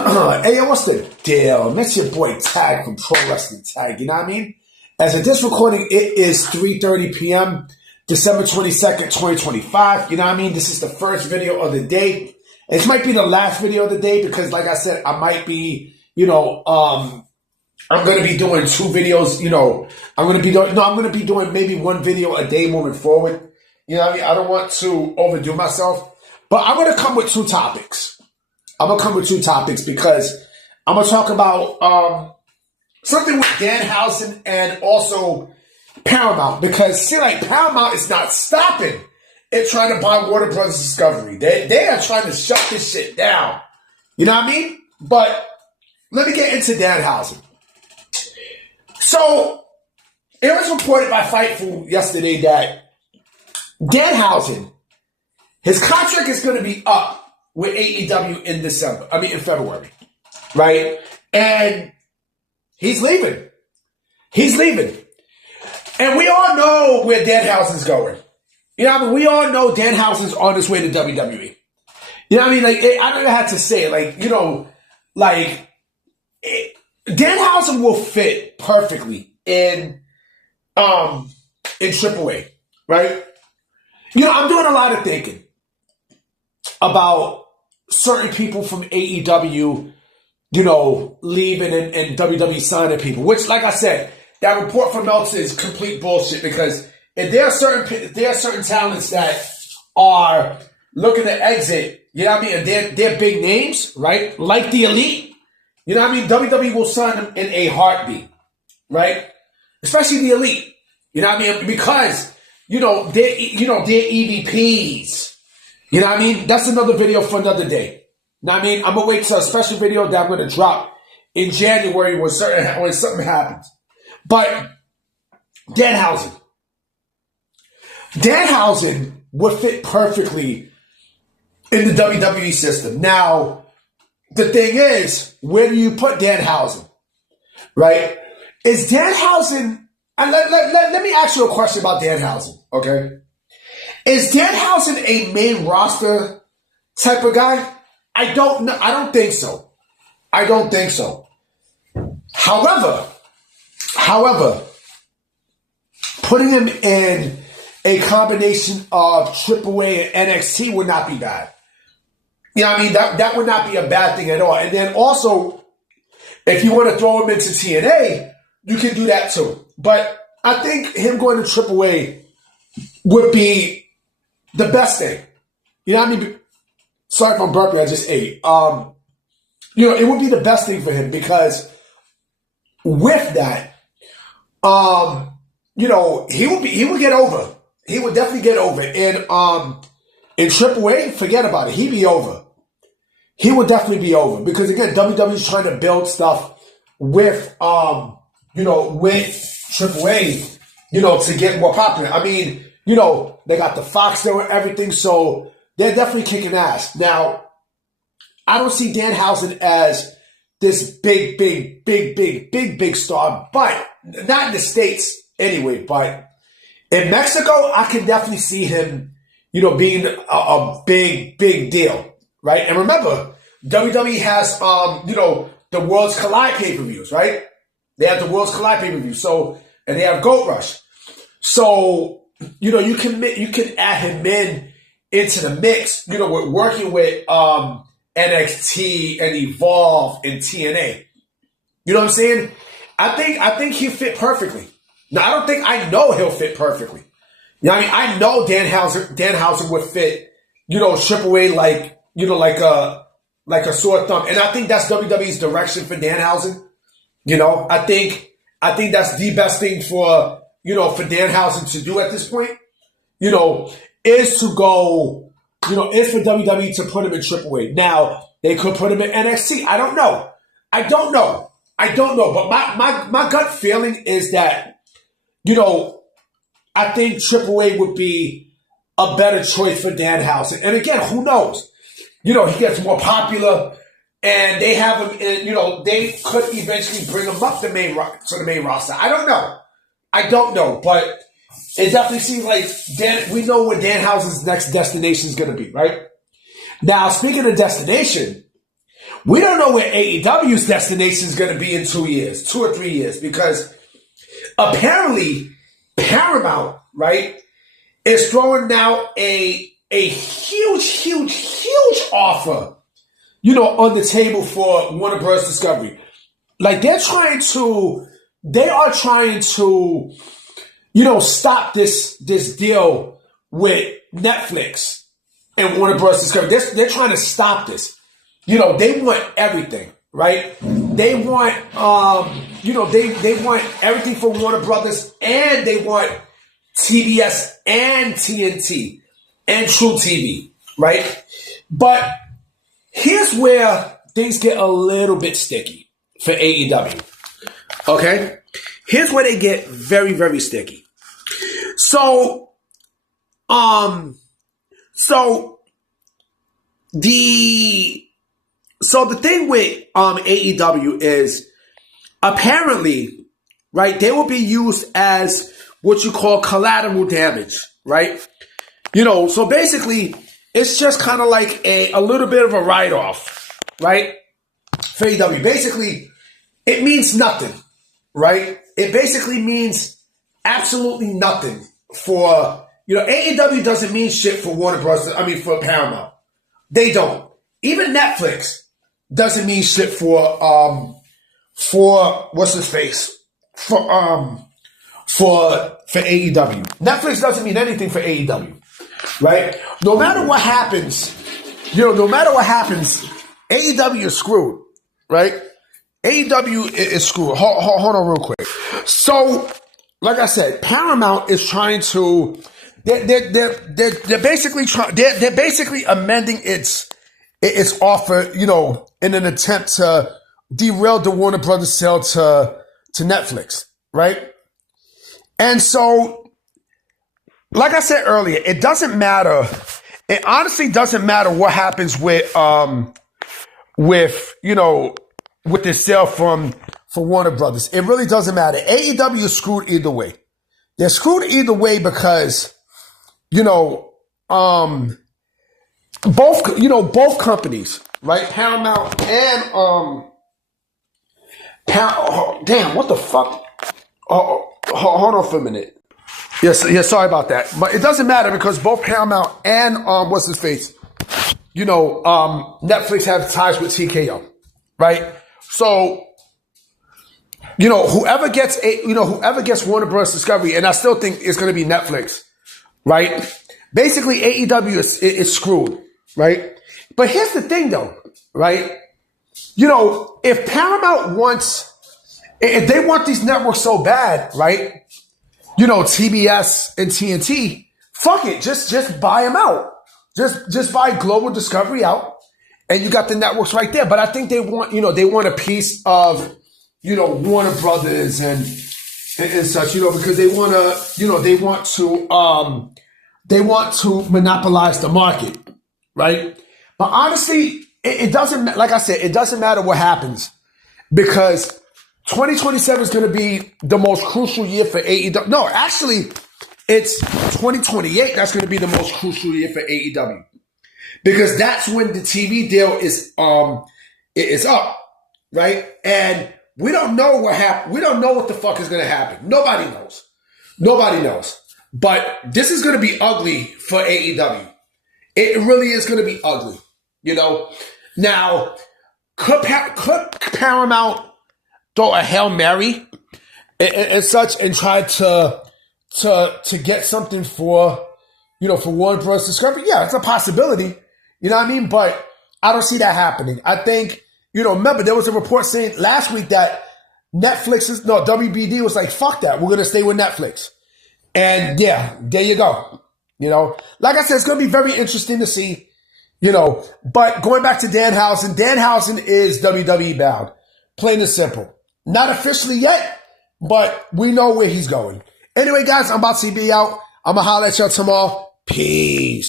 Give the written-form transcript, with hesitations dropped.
Hey, yo, what's the deal? That's your boy Tag from Pro Wrestling Tag, you know what I mean? As of this recording, it is 3:30 p.m., December 22nd, 2025. You know what I mean? This is the first video of the day. This might be the last video of the day because, like I said, I might be, I'm going to be doing two videos, I'm going to be doing maybe one video a day moving forward. You know what I mean? I don't want to overdo myself, but I'm going to come with two topics. Because I'm going to talk about something with Danhausen and also Paramount. Because, Paramount is not stopping at trying to buy Warner Brothers Discovery. They are trying to shut this shit down. You know what I mean? But let me get into Danhausen. So, it was reported by Fightful yesterday that Danhausen, his contract is going to be up with AEW in February, right? And he's leaving. And we all know where Danhausen's going. You know what I mean? We all know Danhausen's on his way to WWE. You know what I mean? I don't even have to say it. Danhausen will fit perfectly in AAA, right? I'm doing a lot of thinking about certain people from AEW, leaving and WWE signing people. Which, like I said, that report from Meltzer is complete bullshit because if there are certain talents that are looking to exit, you know what I mean, and they're big names, right? Like the Elite, you know what I mean? WWE will sign them in a heartbeat, right? Especially the Elite, you know what I mean? Because they're EVPs. You know what I mean? That's another video for another day. You know what I mean? I'm going to wait till a special video that I'm going to drop in January when something happens. But Danhausen would fit perfectly in the WWE system. Now, the thing is, where do you put Danhausen? Right? Is Danhausen... And let me ask you a question about Danhausen, okay? Is Danhausen a main roster type of guy? I don't know. I don't think so. However, putting him in a combination of AAA and NXT would not be bad. You know what I mean? That would not be a bad thing at all. And then also, if you want to throw him into TNA, you can do that too. But I think him going to AAA would be the best thing. You know what I mean? Sorry if I'm burping, I just ate. It would be the best thing for him because with that, he would get over. He would definitely get over. And in AAA, forget about it. He'd be over. He would definitely be over. Because again, WWE's trying to build stuff with AAA, to get more popular. I mean, they got the Fox there and everything, so they're definitely kicking ass. Now, I don't see Danhausen as this big star, but not in the States anyway. But in Mexico, I can definitely see him, being a big deal, right? And remember, WWE has, the Worlds Collide pay-per-views, right? They have the Worlds Collide pay-per-views, and they have Gold Rush. So, you can add him into the mix, with working with NXT and Evolve and TNA. You know what I'm saying? I think he'll fit perfectly. Now, I know he'll fit perfectly. You know what I mean? I know Danhausen would fit, AAA like a sore thumb. And I think that's WWE's direction for Danhausen. I think that's the best thing for Danhausen to do at this point, is to go, is for WWE to put him in AAA. Now, they could put him in NXT. I don't know. But my gut feeling is that, I think AAA would be a better choice for Danhausen. And again, who knows? He gets more popular and they have him in, they could eventually bring him up to the main roster. I don't know, but it definitely seems like we know where Danhausen's next destination is going to be, right? Now, speaking of destination, We don't know where AEW's destination is going to be in 2 years, 2 or 3 years, because apparently Paramount, right, is throwing out a huge offer, on the table for Warner Bros. Discovery. Like they are trying to, stop this deal with Netflix and Warner Bros. Discovery. They're trying to stop this. They want everything, right? They want, they want everything from Warner Brothers, and they want TBS and TNT and True TV, right? But here's where things get a little bit sticky for AEW. Okay? Here's where they get very, very sticky. So the thing with AEW is apparently, right, they will be used as what you call collateral damage, right? So basically, it's just kind of like a little bit of a write-off, right? For AEW. Basically, it means nothing, right? It basically means absolutely nothing for, AEW doesn't mean shit for Warner Bros. For Paramount. They don't. Even Netflix doesn't mean shit for what's his face? For AEW. Netflix doesn't mean anything for AEW. Right? No matter what happens, AEW is screwed. Right? AEW is screwed. Hold on real quick. So, like I said, Paramount is trying to they're basically amending its offer, in an attempt to derail the Warner Brothers sale to Netflix, right? And so, like I said earlier, it doesn't matter. It honestly doesn't matter what happens with this sale from Warner Brothers. It really doesn't matter. AEW is screwed either way. They're screwed either way because, both companies, right? Paramount and damn, what the fuck? Hold on for a minute. Yes, sorry about that. But it doesn't matter because both Paramount and what's his face? Netflix have ties with TKO, right? So, whoever gets Warner Bros. Discovery, and I still think it's going to be Netflix, right? Basically, AEW is screwed, right? But here's the thing, though, right? If Paramount if they want these networks so bad, right? TBS and TNT, fuck it, just buy them out. Just buy Global Discovery out, and you got the networks right there. But I think they want a piece of, Warner Brothers and such, because they want to monopolize the market, right? But honestly, it doesn't, like I said, it doesn't matter what happens because 2027 is going to be the most crucial year for AEW. No, actually, it's 2028 that's going to be the most crucial year for AEW because that's when the TV deal is up, right? And we don't know what happened. We don't know what the fuck is going to happen. Nobody knows. But this is going to be ugly for AEW. It really is going to be ugly, Now, could Paramount throw a Hail Mary and such and try to get something for Warner Bros. Discovery? Yeah, it's a possibility. You know what I mean? But I don't see that happening. I think, remember there was a report saying last week that WBD was like, fuck that. We're going to stay with Netflix. And yeah, there you go. Like I said, it's going to be very interesting to see, but going back to Danhausen is WWE bound. Plain and simple. Not officially yet, but we know where he's going. Anyway, guys, I'm about to be out. I'm going to holler at y'all tomorrow. Peace.